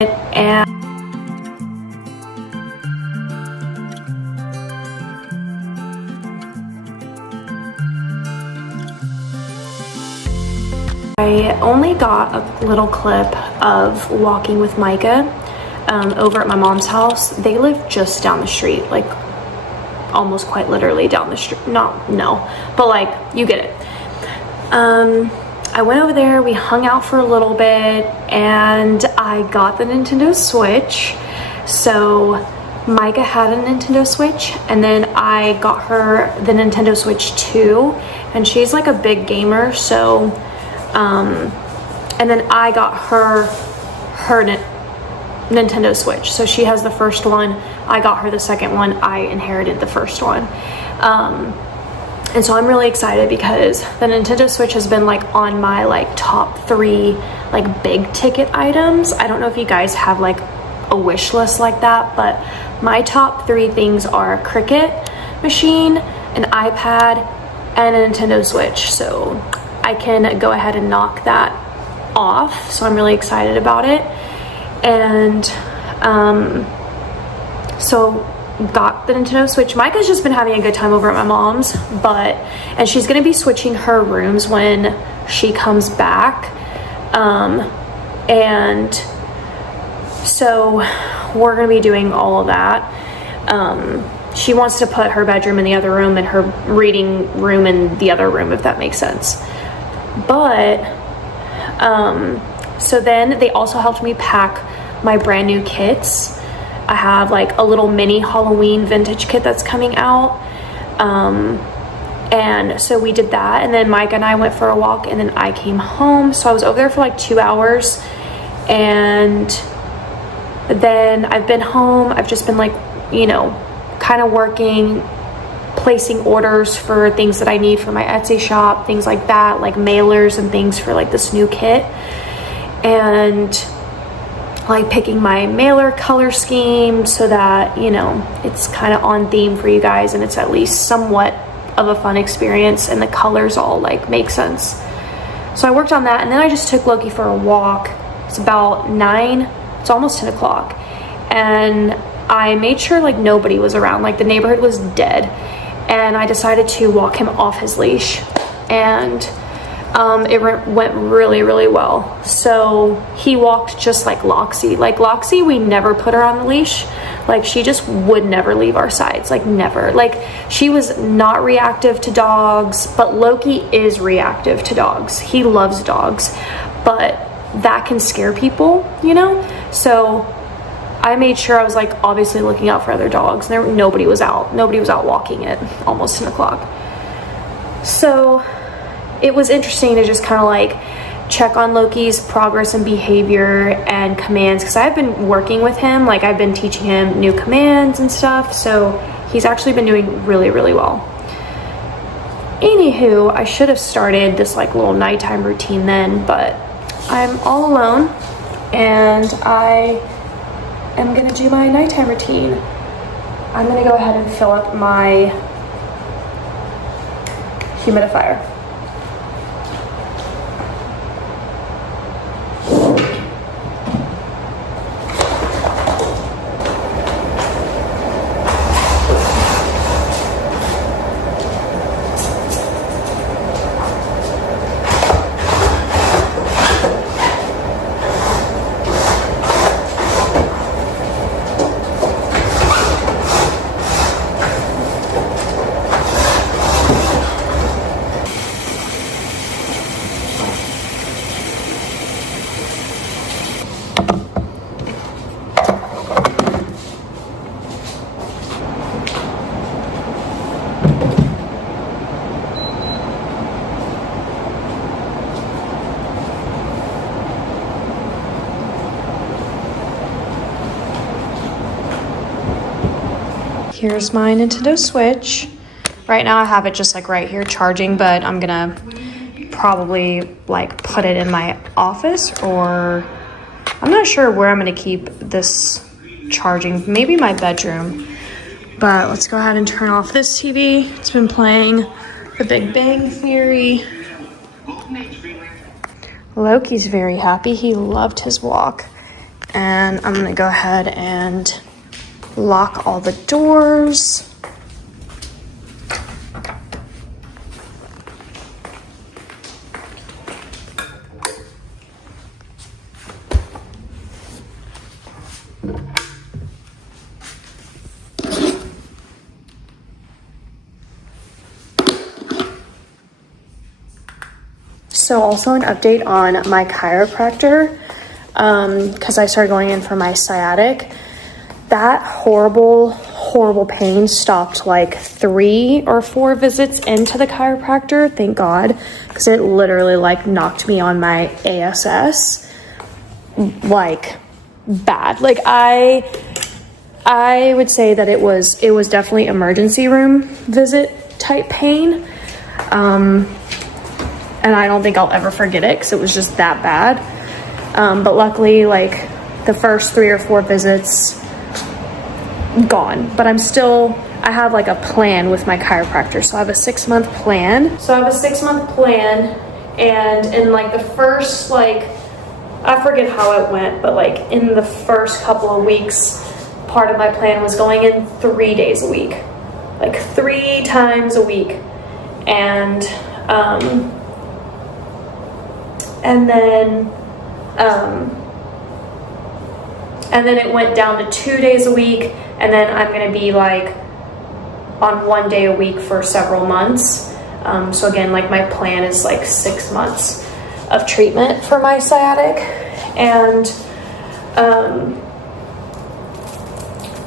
and I only got a little clip of walking with Micah over at my mom's house. They live just down the street, like almost quite literally down the street. But like, you get it. I went over there, we hung out for a little bit, and I got the Nintendo Switch. So Micah had a Nintendo Switch, and then I got her the Nintendo Switch 2, and she's like a big gamer, so and then I got her Nintendo Switch. So she has the first one, I got her the second one, I inherited the first one. And so I'm really excited because the Nintendo Switch has been like on my like top 3 like big ticket items. I don't know if you guys have like a wish list like that, but my top 3 things are a Cricket machine, an iPad, and a Nintendo Switch. So I can go ahead and knock that off. So I'm really excited about it. And so got the Nintendo Switch. Micah's just been having a good time over at my mom's, and she's gonna be switching her rooms when she comes back. And so we're gonna be doing all of that. She wants to put her bedroom in the other room and her reading room in the other room, if that makes sense. But so then they also helped me pack my brand new kits. I have like a little mini Halloween vintage kit that's coming out. And so we did that, and then Mike and I went for a walk, and then I came home. So I was over there for like 2 hours, and then I've been home. I've just been like, you know, kind of working, placing orders for things that I need for my Etsy shop, things like that, like mailers and things for like this new kit, and like picking my mailer color scheme so that, you know, it's kind of on theme for you guys and it's at least somewhat of a fun experience and the colors all like make sense. So I worked on that, and then I just took Loki for a walk. It's about 9, it's almost 10 o'clock, and I made sure like nobody was around, like the neighborhood was dead, and I decided to walk him off his leash, and it went really, really well. So he walked just like Loxy. Like Loxy, we never put her on the leash. Like she just would never leave our sides, like never. Like she was not reactive to dogs, but Loki is reactive to dogs. He loves dogs, but that can scare people, you know? So I made sure I was like obviously looking out for other dogs. Nobody was out walking at almost 10 o'clock. So it was interesting to just kind of like check on Loki's progress and behavior and commands, because I've been working with him, like I've been teaching him new commands and stuff, so he's actually been doing really, really well. Anywho, I should have started this like little nighttime routine then, but I'm all alone and I am gonna do my nighttime routine. I'm gonna go ahead and fill up my humidifier. Here's my Nintendo Switch. Right now I have it just like right here charging, but I'm gonna probably like put it in my office, or I'm not sure where I'm gonna keep this charging. Maybe my bedroom. But let's go ahead and turn off this TV. It's been playing The Big Bang Theory. Loki's very happy. He loved his walk. and I'm gonna go ahead and lock all the doors. So also an update on my chiropractor, because I started going in for my sciatic. That horrible pain stopped like 3 or 4 visits into the chiropractor, thank God, because it literally like knocked me on my ASS, like bad. Like I would say that it was definitely emergency room visit type pain. And I don't think I'll ever forget it because it was just that bad. But luckily, like the first 3 or 4 visits gone. But I have like a plan with my chiropractor. So I have a 6-month plan. And in like the first, like, I forget how it went, but like in the first couple of weeks, part of my plan was going in 3 days a week, like 3 times a week. And then it went down to 2 days a week, and then I'm gonna be like on 1 day a week for several months. So again, like my plan is like 6 months of treatment for my sciatic, and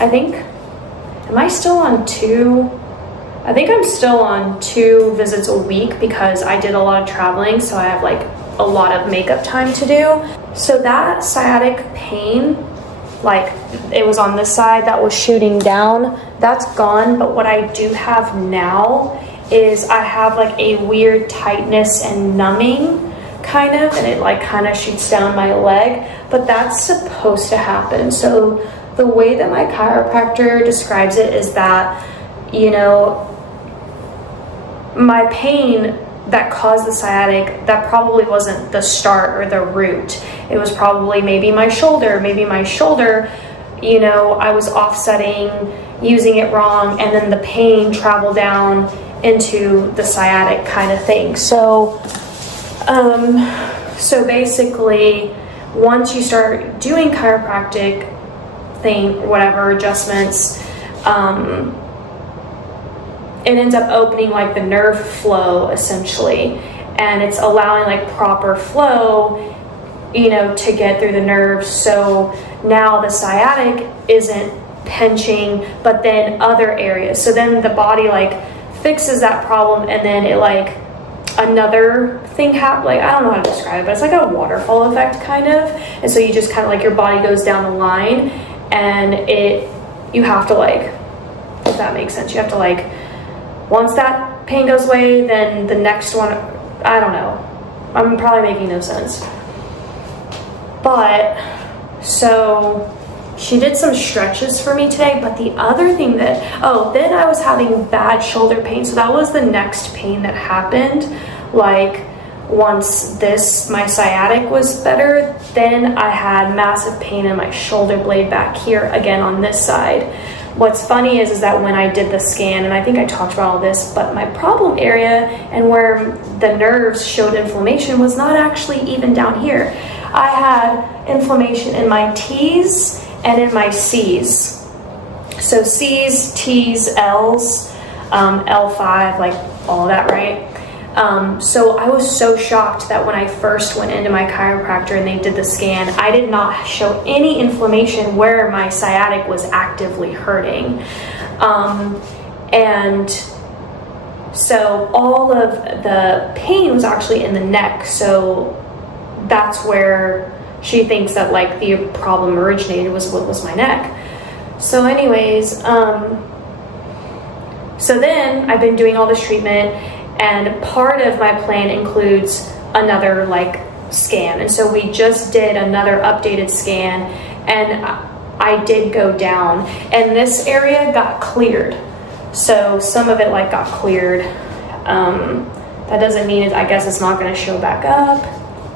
I think, am I still on 2? I think I'm still on 2 visits a week because I did a lot of traveling, so I have like a lot of makeup time to do. So that sciatic pain, like it was on this side that was shooting down, that's gone. But what I do have now is I have like a weird tightness and numbing kind of, and it like kind of shoots down my leg, but that's supposed to happen. So the way that my chiropractor describes it is that, you know, my pain that caused the sciatic, that probably wasn't the start or the root. It was probably maybe my shoulder, you know, I was offsetting, using it wrong, and then the pain traveled down into the sciatic kind of thing. So basically, once you start doing chiropractic whatever adjustments, it ends up opening like the nerve flow essentially, and it's allowing like proper flow, you know, to get through the nerves. So now the sciatic isn't pinching, but then other areas. So then the body like fixes that problem, and then it like another thing happens. Like, I don't know how to describe it, but it's like a waterfall effect kind of. And so you just kind of like your body goes down the line, and you have to like, if that makes sense, you have to like, once that pain goes away, then the next one, I don't know. I'm probably making no sense. But, so she did some stretches for me today, but the other thing that, then I was having bad shoulder pain. So that was the next pain that happened. Like, once my sciatic was better, then I had massive pain in my shoulder blade back here, again on this side. What's funny is that when I did the scan, and I think I talked about all this, but my problem area and where the nerves showed inflammation was not actually even down here. I had inflammation in my T's and in my C's. So C's, T's, L's, L5, like all of that, right? So I was so shocked that when I first went into my chiropractor and they did the scan, I did not show any inflammation where my sciatic was actively hurting. And so all of the pain was actually in the neck. So that's where she thinks that like the problem originated, was my neck. So anyways, so then I've been doing all this treatment, and part of my plan includes another like scan. And so we just did another updated scan, and I did go down, and this area got cleared. So some of it like got cleared. That doesn't mean I guess it's not going to show back up.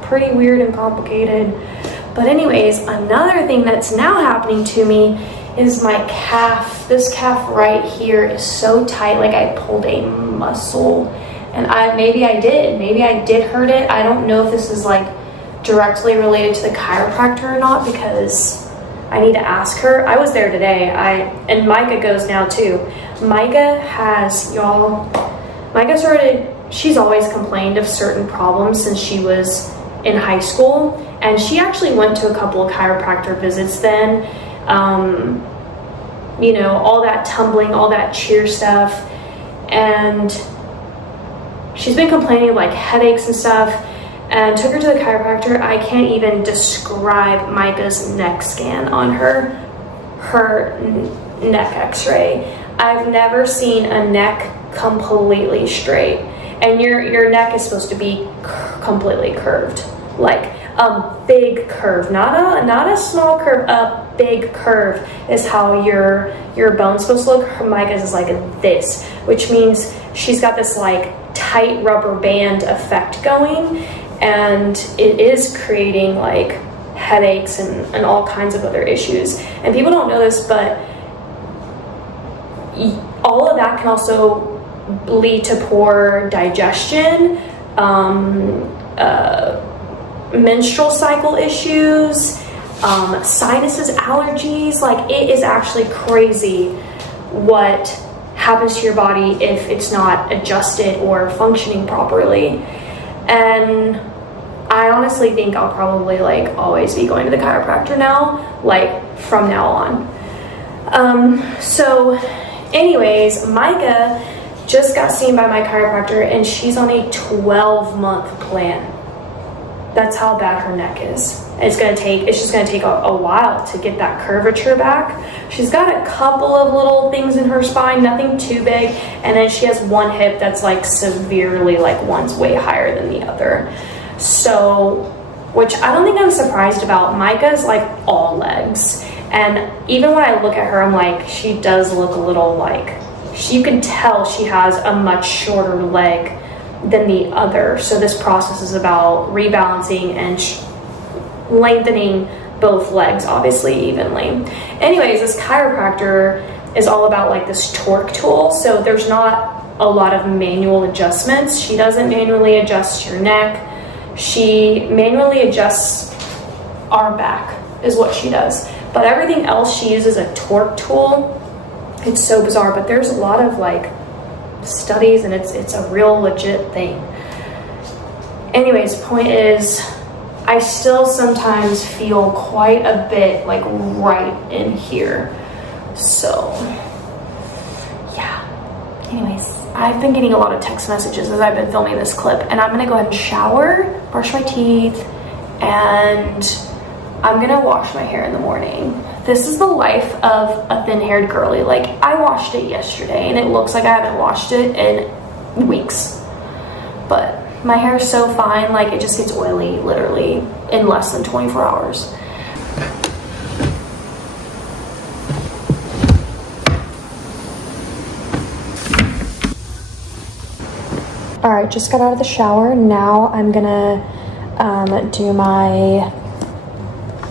Pretty weird and complicated. But anyways, another thing that's now happening to me is my calf. This calf right here is so tight, like I pulled a muscle. And maybe I did hurt it. I don't know if this is like directly related to the chiropractor or not, because I need to ask her. I was there today. And Micah goes now too. Micah she's always complained of certain problems since she was in high school, and she actually went to a couple of chiropractor visits then. You know, all that tumbling, all that cheer stuff, and she's been complaining of like headaches and stuff, and took her to the chiropractor. I can't even describe Micah's neck scan on her neck x-ray. I've never seen a neck completely straight, and your neck is supposed to be completely curved, like a big curve, not a small curve, a big curve is how your bone's supposed to look. Micah's is like this, which means she's got this like tight rubber band effect going, and it is creating like headaches and all kinds of other issues. And people don't know this, but all of that can also lead to poor digestion, menstrual cycle issues, sinuses, allergies. Like, it is actually crazy what happens to your body if it's not adjusted or functioning properly. And I honestly think I'll probably like always be going to the chiropractor now, like from now on. So anyways, Micah just got seen by my chiropractor, and she's on a 12-month plan. That's how bad her neck is. It's just gonna take a while to get that curvature back. She's got a couple of little things in her spine, nothing too big, and then she has one hip that's like severely, like one's way higher than the other. So, which I don't think I'm surprised about. Micah's like all legs, and even when I look at her, I'm like, she does look a little like, you can tell she has a much shorter leg than the other. So this process is about rebalancing and lengthening both legs, obviously evenly. Anyways, this chiropractor is all about like this torque tool, so there's not a lot of manual adjustments. She doesn't manually adjust your neck. She manually adjusts our back is what she does, but everything else she uses a torque tool. It's so bizarre, but there's a lot of like studies, and it's a real legit thing. Anyways, point is, I still sometimes feel quite a bit like right in here. So yeah, anyways, I've been getting a lot of text messages as I've been filming this clip, and I'm gonna go ahead and shower, brush my teeth, and I'm gonna wash my hair in the morning. This is the life of a thin-haired girly. Like, I washed it yesterday, and it looks like I haven't washed it in weeks. But my hair is so fine, like it just gets oily literally in less than 24 hours. All right, just got out of the shower. Now I'm gonna do my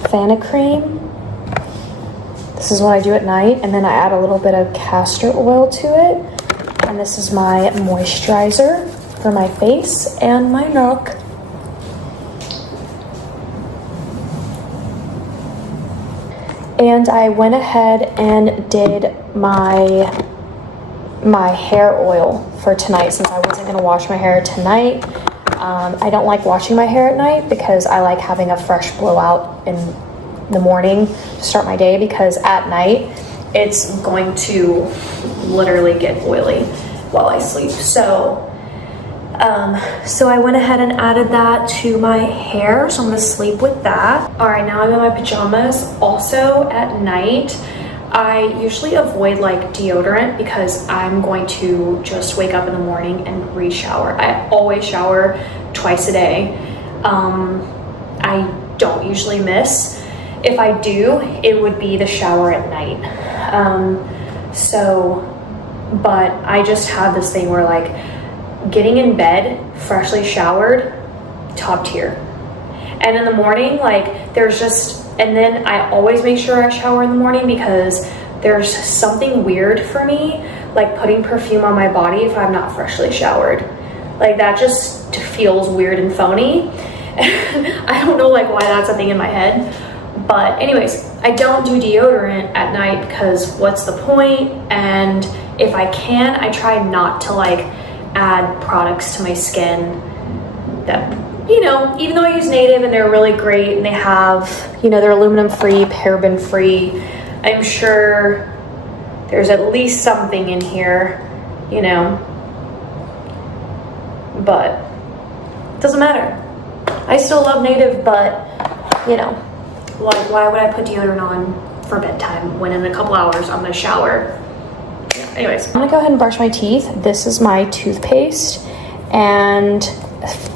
Fanta cream. This is what I do at night, and then I add a little bit of castor oil to it. And this is my moisturizer for my face and my neck. And I went ahead and did my hair oil for tonight, since I wasn't gonna wash my hair tonight. I don't like washing my hair at night because I like having a fresh blowout in the morning to start my day, because at night it's going to literally get oily while I sleep. So I went ahead and added that to my hair, so I'm gonna sleep with that. All right, now I'm in my pajamas. Also at night, I usually avoid like deodorant because I'm going to just wake up in the morning and re-shower. I always shower twice a day. I don't usually miss. If I do, it would be the shower at night. But I just have this thing where like getting in bed, freshly showered, top tier. And in the morning, like there's just, and then I always make sure I shower in the morning because there's something weird for me, like putting perfume on my body if I'm not freshly showered. Like that just feels weird and phony. I don't know like why that's a thing in my head. But anyways, I don't do deodorant at night because what's the point? And if I can, I try not to like add products to my skin that, you know, even though I use Native and they're really great and they have, you know, they're aluminum free, paraben free, I'm sure there's at least something in here, you know, but it doesn't matter. I still love Native, but you know, like why would I put deodorant on for bedtime when in a couple hours I'm gonna shower? Anyways, I'm gonna go ahead and brush my teeth. This is my toothpaste, and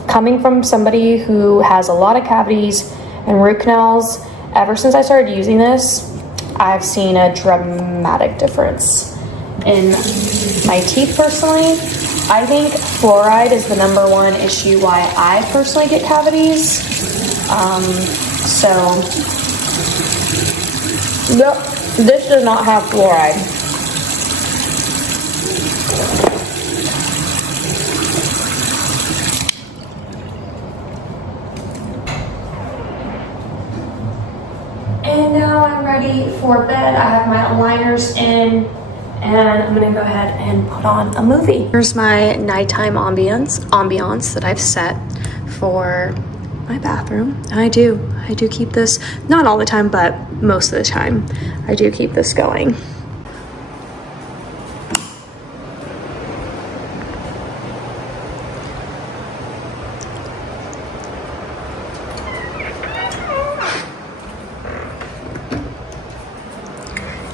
coming from somebody who has a lot of cavities and root canals, ever since I started using this, I've seen a dramatic difference in my teeth personally. I think fluoride is the #1 issue why I personally get cavities. So, nope, this does not have fluoride. And now I'm ready for bed. I have my aligners in, and I'm gonna go ahead and put on a movie. Here's my nighttime ambiance that I've set for my bathroom. I do keep this, not all the time, but most of the time, I do keep this going.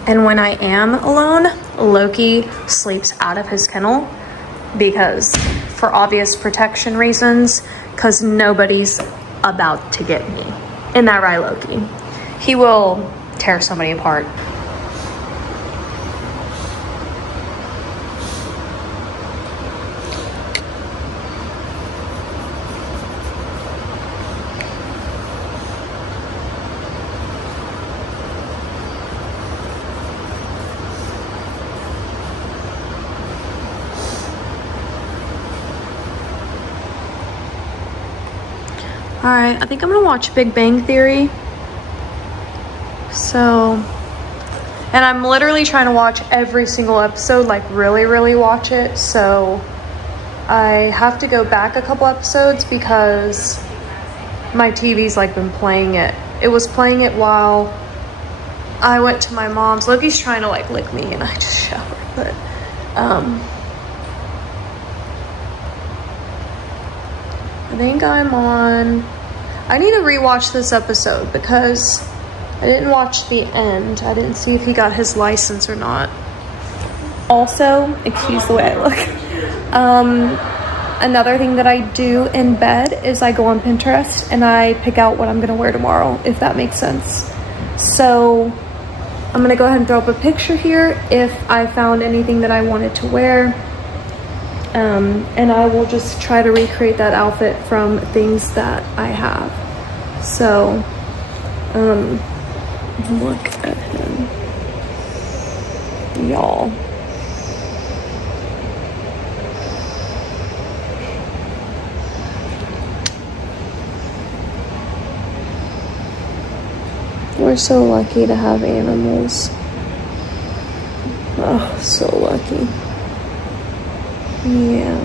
And when I am alone, Loki sleeps out of his kennel because, for obvious protection reasons, because nobody's about to get me. Isn't that right, Loki? He will tear somebody apart. All right, I think I'm gonna watch Big Bang Theory. So, and I'm literally trying to watch every single episode, like really watch it. So I have to go back a couple episodes because my TV's like been playing it. It was playing it while I went to my mom's. Loki's trying to like lick me and I just showered, but I think I'm on. I need to rewatch this episode because I didn't watch the end. I didn't see if he got his license or not. Also, excuse the way I look. Another thing that I do in bed is I go on Pinterest and I pick out what I'm gonna wear tomorrow, if that makes sense. So I'm gonna go ahead and throw up a picture here if I found anything that I wanted to wear. And I will just try to recreate that outfit from things that I have. So, look at him, y'all. We're so lucky to have animals. Oh, so lucky. Yeah.